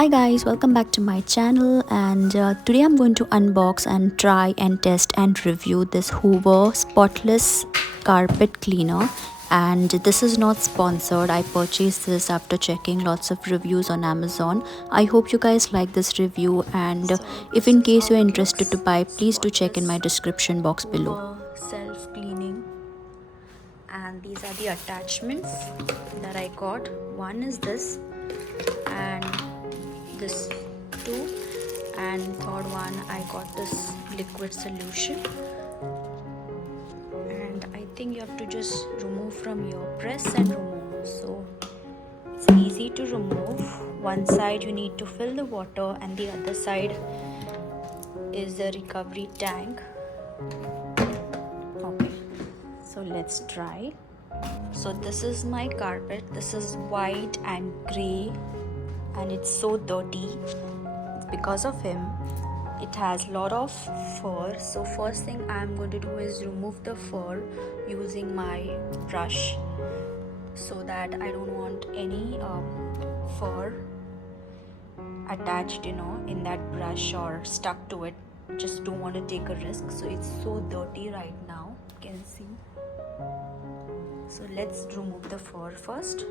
Hi guys, welcome back to my channel, and today I'm going to unbox and try and test and review this Hoover Spotless carpet cleaner. And this is not sponsored. I purchased this after checking lots of reviews on Amazon. I hope you guys like this review, and if in case you're interested to buy, please do check in my description box below. Self-cleaning, and these are the attachments that I got. One is this, and this two, and third one I got this liquid solution. And I think you have to just remove from your press and remove, so it's easy to remove. One side you need to fill the water, and the other side is the recovery tank. Okay, so let's try. So this is my carpet. This is white and gray, and it's so dirty because of him. It has a lot of fur, so first thing I'm going to do is remove the fur using my brush, so that I don't want any fur attached in that brush or stuck to it. Just don't want to take a risk. So it's so dirty right now, you can see. So let's remove the fur first.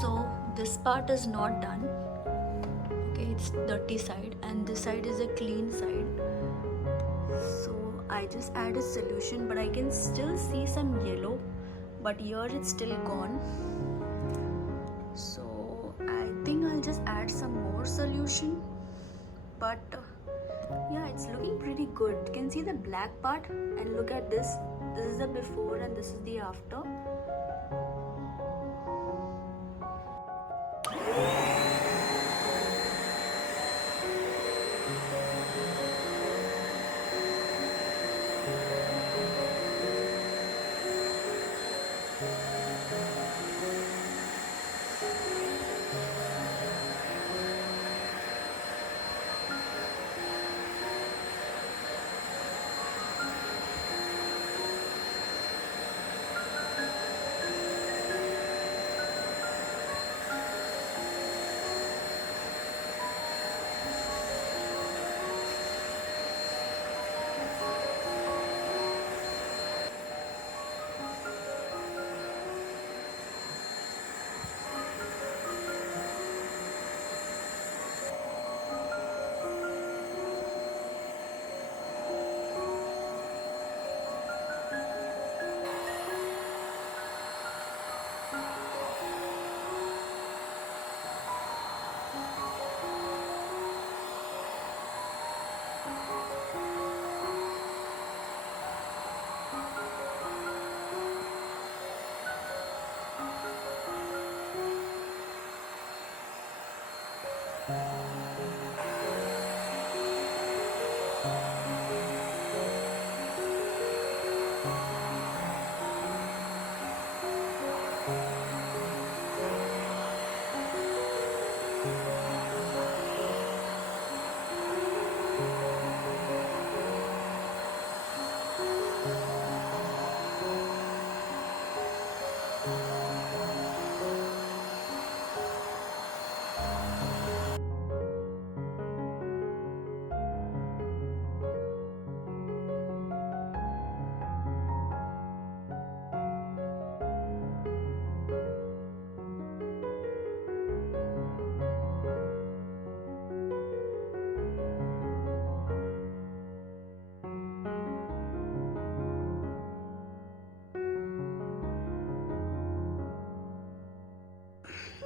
So this part is not done. Okay, it's dirty side, and this side is a clean side. So I just added solution, but I can still see some yellow, but here it's still gone. So I think I'll just add some more solution, but yeah, it's looking pretty good. You can see the black part, and look at this. This is the before and this is the after.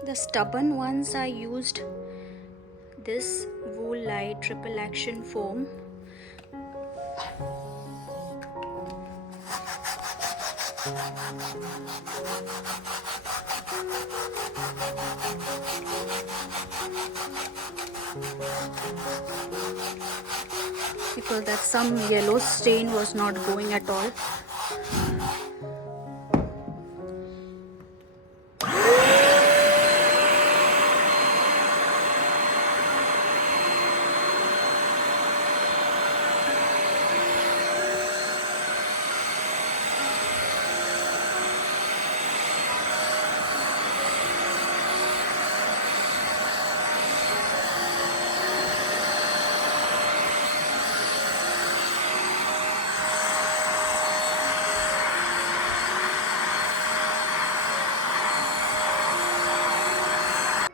The stubborn ones I used this wool light triple action foam. Because that some yellow stain was not going at all.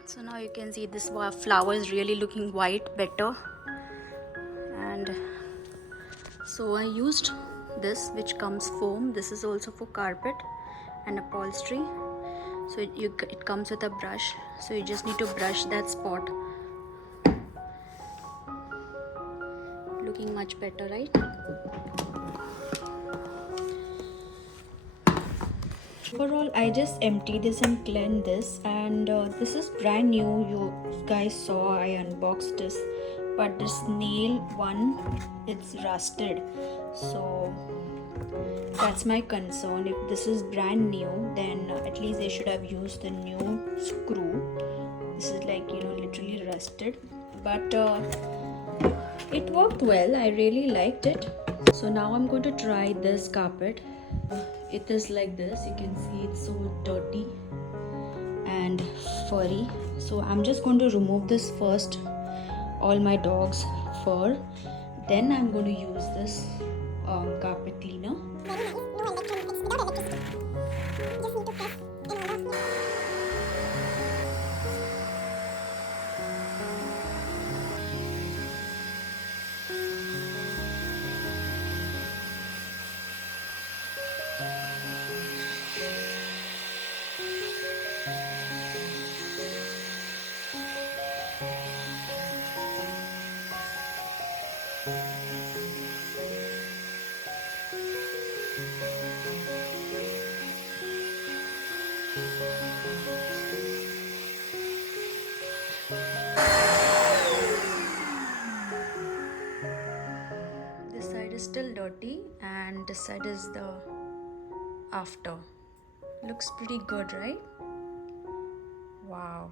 So now you can see this flower is really looking white better. And so I used this, which comes foam. This is also for carpet and upholstery. So it comes with a brush, so you just need to brush that spot. Looking much better, right? Overall, I just empty this and clean this, and this is brand new. You guys saw I unboxed this, but this nail one, it's rusted, so that's my concern. If this is brand new, then at least they should have used the new screw. This is like, you know, literally rusted, but it worked well. I really liked it. So now I'm going to try this carpet. It is like this. You can see it's so dirty and furry. So I'm just going to remove this first, all my dog's fur. Then I'm going to use this carpet cleaner. This side is still dirty and this side is the after. Looks pretty good, right? Wow.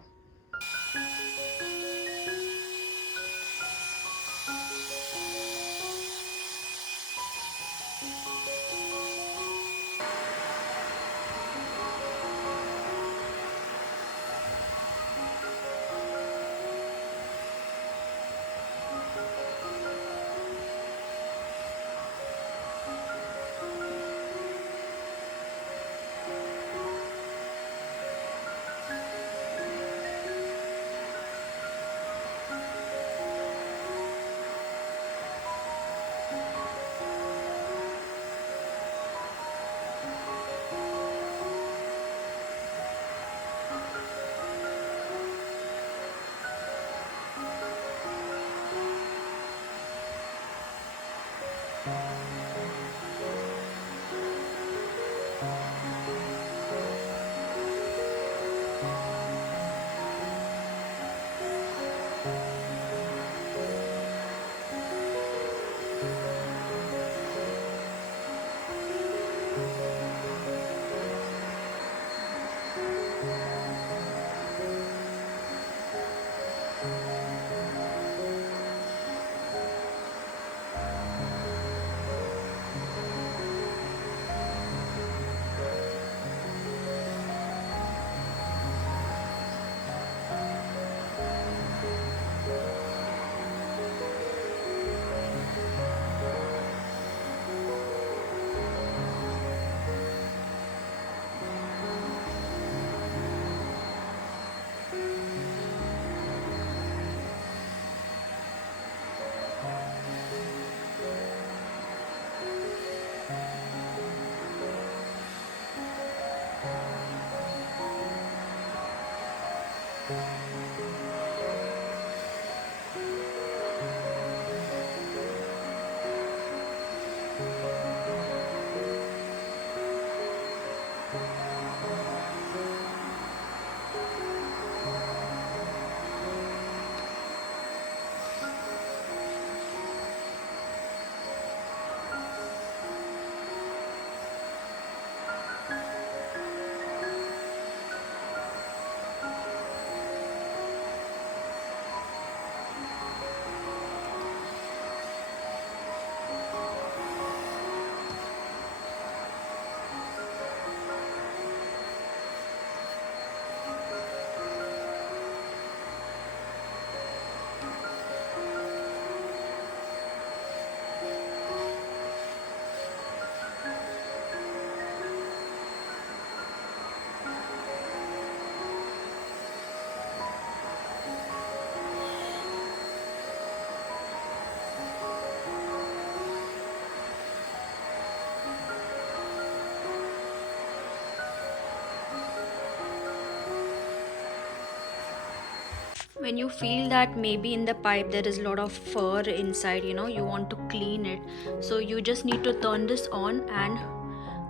When you feel that maybe in the pipe there is a lot of fur inside, you want to clean it, so you just need to turn this on and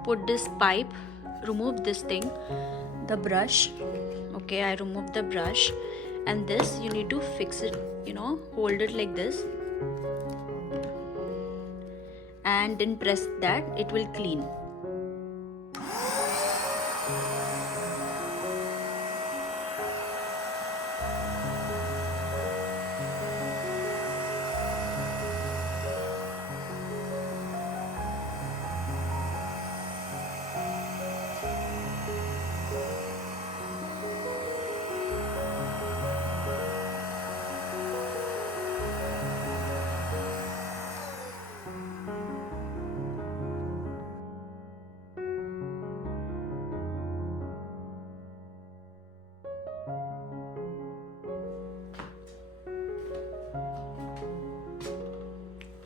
put this pipe, remove this thing, the brush. Okay, I removed the brush, and this you need to fix it, hold it like this and then press that, it will clean.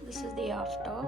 This is the after.